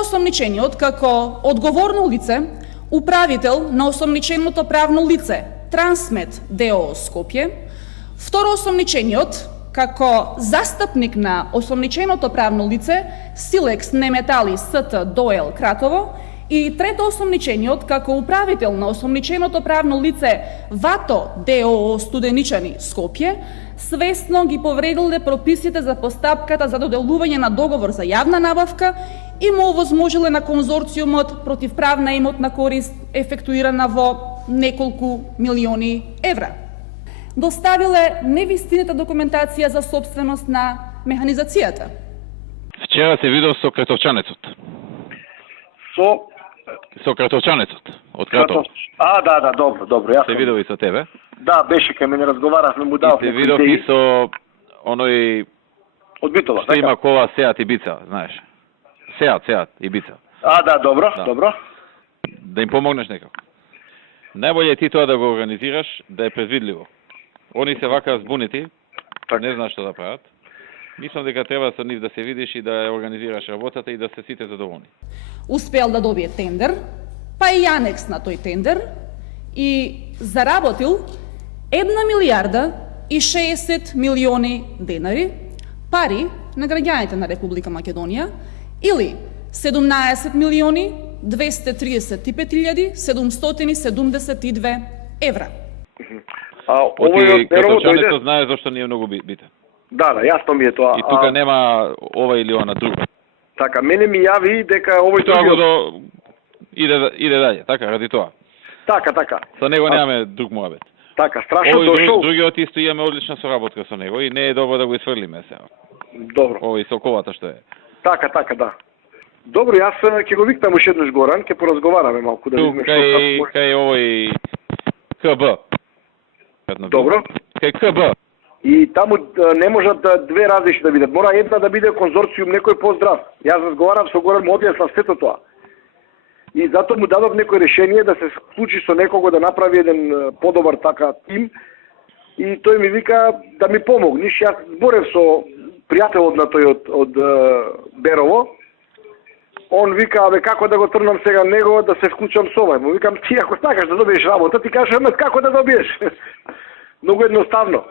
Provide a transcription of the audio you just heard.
осомничениот како одговорно лице, управител на осомниченото правно лице Трансмет ДОО Скопје, второ осомничениот како застапник на осомниченото правно лице Силекс Неметали СТ Доел Кратово и трето осомничениот како управител на осомниченото правно лице ВАТО ДОО Студеничани Скопје свесно ги повредиле прописите за постапката за доделување на договор за јавна набавка и му овозможиле на конзорциумот противправна имотна корист ефектуирана во неколку милиони евра. Доставиле невистината документација за собственост на механизацијата. Вчера се видов со кратовчанецот. Со кратовчанецот од Кратово. Да, добро, јасно. Се видов и со тебе. Да, беше кај мене разговаравме, му дав. И се видов и со оној од Битола, што има кола Сеат Ибица, знаеш. Сеат Ибица. Да, добро. Да им помогнеш некако. Најбоље ти тоа да го организираш, да е предвидливо. Они се вака збунети, не знаат што да прават. Мислам дека треба со нив да се видиш и да ја организираш работата и да се сите задоволни. Успеал да добие тендер, па и анекс на тој тендер и заработил 1 милијарда и 60 милиони денари, пари на граѓаните на Република Македонија, или 17 милиони 235.772 евра. Овој кратовчанецот знае зашто не е многу битен. Да, јасно ми е тоа. И тука нема ова или она друго. Така, мене ми јави дека овој тоа го иде даје, така, ради тоа. Така. Со него немаме друг муабет. Така, страшно дошол. Другиот исто имаме одлична соработка со него и не е добро да го исфрлиме сега. Добро. Овој соковата што е. Така, да. Добро, јас ќе го викнам уште еднаш Горан, ќе поразговараме малку да видиме што кај овој КБ. Добро. Кај КБ. И таму не можат две различни да бидат. Мора една да биде конзорциум некој поздрав. Јас разговарам со Горан, му објаснав сето тоа. И затоа му дадов некој решение да се склучи со некого да направи еден подобар така тим. И тој ми вика да ми помогниш. Јас зборев со пријателот на тој од Берово. Он вика, како да го трнам сега него да се вклучам со овај. Му викам, ти ако сакаш да добиеш работа, ти кажеш, како да добиеш. Многу едноставно.